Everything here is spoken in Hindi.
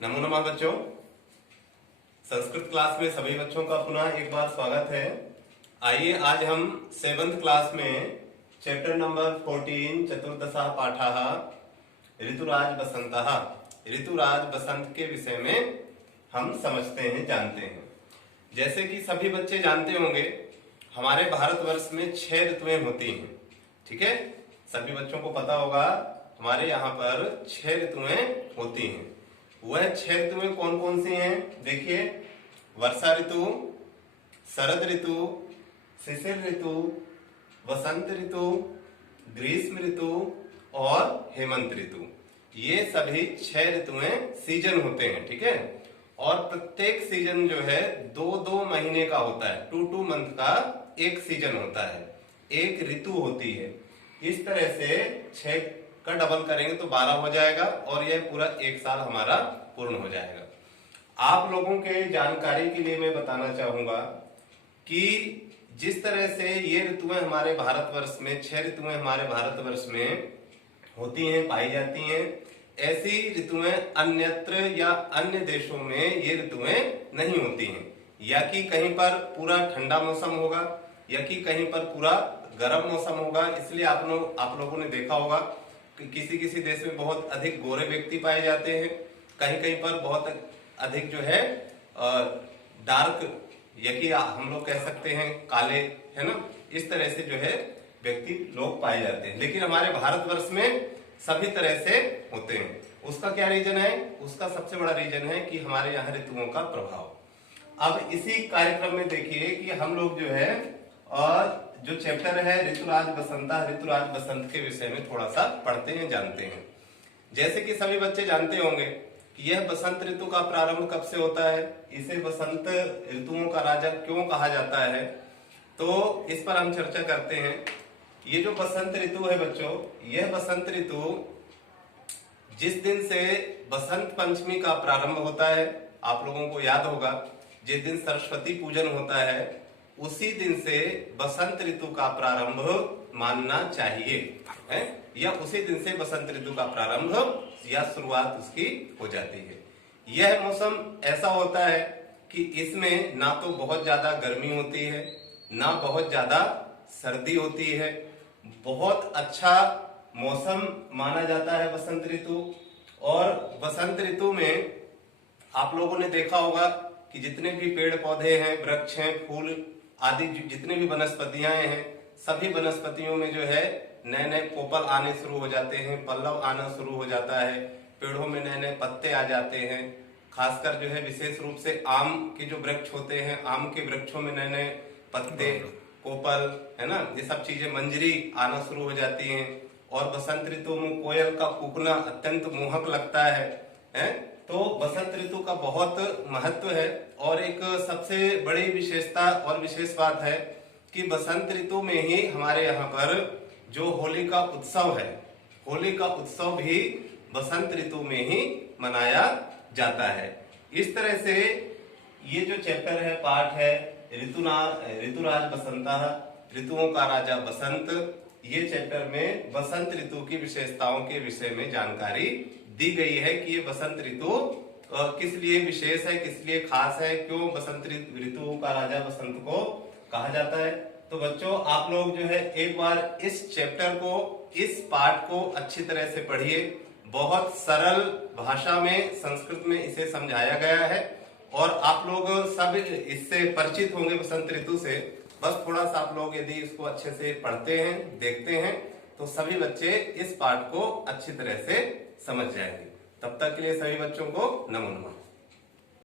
नमो नमः बच्चों। संस्कृत क्लास में सभी बच्चों का पुनः एक बार स्वागत है। आइए आज हम 7th क्लास में चैप्टर नंबर 14 चतुर्दशः पाठः ऋतुराज बसंतः ऋतुराज बसंत के विषय में हम समझते हैं, जानते हैं। जैसे कि सभी बच्चे जानते होंगे, हमारे भारतवर्ष में 6 ऋतुएं होती हैं। ठीक है, सभी बच्चों को पता होगा हमारे यहाँ पर 6 ऋतुएं होती हैं। वह 6 ऋतुएं कौन कौन सी हैं? देखिए, वर्षा ऋतु, शरद ऋतु, शिशिर ऋतु, वसंत ऋतु, ग्रीष्म ऋतु और हेमंत ऋतु। ये सभी 6 ऋतुएं सीजन होते हैं। ठीक है, और प्रत्येक सीजन जो है 2-2 महीने का होता है। 2 मंथ का एक सीजन होता है, एक ऋतु होती है। इस तरह से 6 का डबल करेंगे तो 12 हो जाएगा और यह पूरा एक साल हमारा पूर्ण हो जाएगा। आप लोगों के जानकारी के लिए मैं बताना चाहूंगा कि जिस तरह से ये ऋतुएं हमारे भारतवर्ष में 6 ऋतुएं हमारे भारतवर्ष में होती हैं, पाई जाती हैं, ऐसी ऋतुएं अन्यत्र या अन्य देशों में ये ऋतुएं नहीं होती हैं। या कि कहीं पर पूरा ठंडा मौसम होगा या कि कहीं पर पूरा गर्म मौसम होगा। इसलिए आप लोगों ने देखा होगा कि किसी किसी देश में बहुत अधिक गोरे व्यक्ति पाए जाते हैं, कहीं कहीं पर बहुत अधिक जो है डार्क, या कि हम लोग कह सकते हैं काले, है ना। इस तरह से जो है व्यक्ति लोग पाए जाते हैं, लेकिन हमारे भारतवर्ष में सभी तरह से होते हैं। उसका क्या रीजन है? उसका सबसे बड़ा रीजन है कि हमारे यहाँ ऋतुओं का प्रभाव। अब इसी कार्यक्रम में देखिए कि हम लोग जो है और जो चैप्टर है ऋतुराज बसंत के विषय में थोड़ा सा पढ़ते हैं, जानते हैं। जैसे कि सभी बच्चे जानते होंगे कि यह बसंत ऋतु का प्रारंभ कब से होता है, इसे बसंत ऋतुओं का राजा क्यों कहा जाता है, तो इस पर हम चर्चा करते हैं। ये जो बसंत ऋतु है बच्चों, यह बसंत ऋतु जिस दिन से बसंत पंचमी का प्रारंभ होता है, आप लोगों को याद होगा जिस दिन सरस्वती पूजन होता है, उसी दिन से बसंत ऋतु का प्रारंभ मानना चाहिए, है? या उसी दिन से बसंत ऋतु का प्रारंभ या शुरुआत उसकी हो जाती है। यह मौसम ऐसा होता है कि इसमें ना तो बहुत ज्यादा गर्मी होती है, ना बहुत ज्यादा सर्दी होती है। बहुत अच्छा मौसम माना जाता है बसंत ऋतु। और बसंत ऋतु में आप लोगों ने देखा होगा कि जितने भी पेड़ पौधे हैं, वृक्ष हैं, फूल आदि जितने भी वनस्पतियां हैं, सभी वनस्पतियों में जो है नए नए कोपल आने शुरू हो जाते हैं, पल्लव आना शुरू हो जाता है, पेड़ों में नए नए पत्ते आ जाते हैं। खासकर जो है विशेष रूप से आम के जो वृक्ष होते हैं, आम के वृक्षों में नए नए पत्ते, कोपल, है ना, ये सब चीजें, मंजरी आना शुरू हो जाती हैं। और बसंत ऋतु में कोयल का कूकना अत्यंत मोहक लगता है? तो बसंत ऋतु का बहुत महत्व है। और एक सबसे बड़ी विशेषता और विशेष बात है कि बसंत ऋतु में ही हमारे यहाँ पर जो होली का उत्सव है, होली का उत्सव भी बसंत ऋतु में ही मनाया जाता है। इस तरह से ये जो चैप्टर है, पाठ है ऋतुराज बसंतः ऋतुओं का राजा बसंत, ये चैप्टर में बसंत ऋतु की विशेषताओं के विषय में जानकारी दी गई है कि ये बसंत ऋतु किस लिए विशेष है, किस लिए खास है, क्यों बसंत ऋतु का राजा बसंत को कहा जाता है। तो बच्चों, आप लोग जो है एक बार इस चैप्टर को, इस पाठ को अच्छी तरह से पढ़िए। बहुत सरल भाषा में संस्कृत में इसे समझाया गया है और आप लोग सब इससे परिचित होंगे बसंत ऋतु से। बस थोड़ा सा आप लोग यदि इसको अच्छे से पढ़ते हैं, देखते हैं, तो सभी बच्चे इस पाठ को अच्छी तरह से समझ जाएंगे। तब तक के लिए सभी बच्चों को नमो नमः।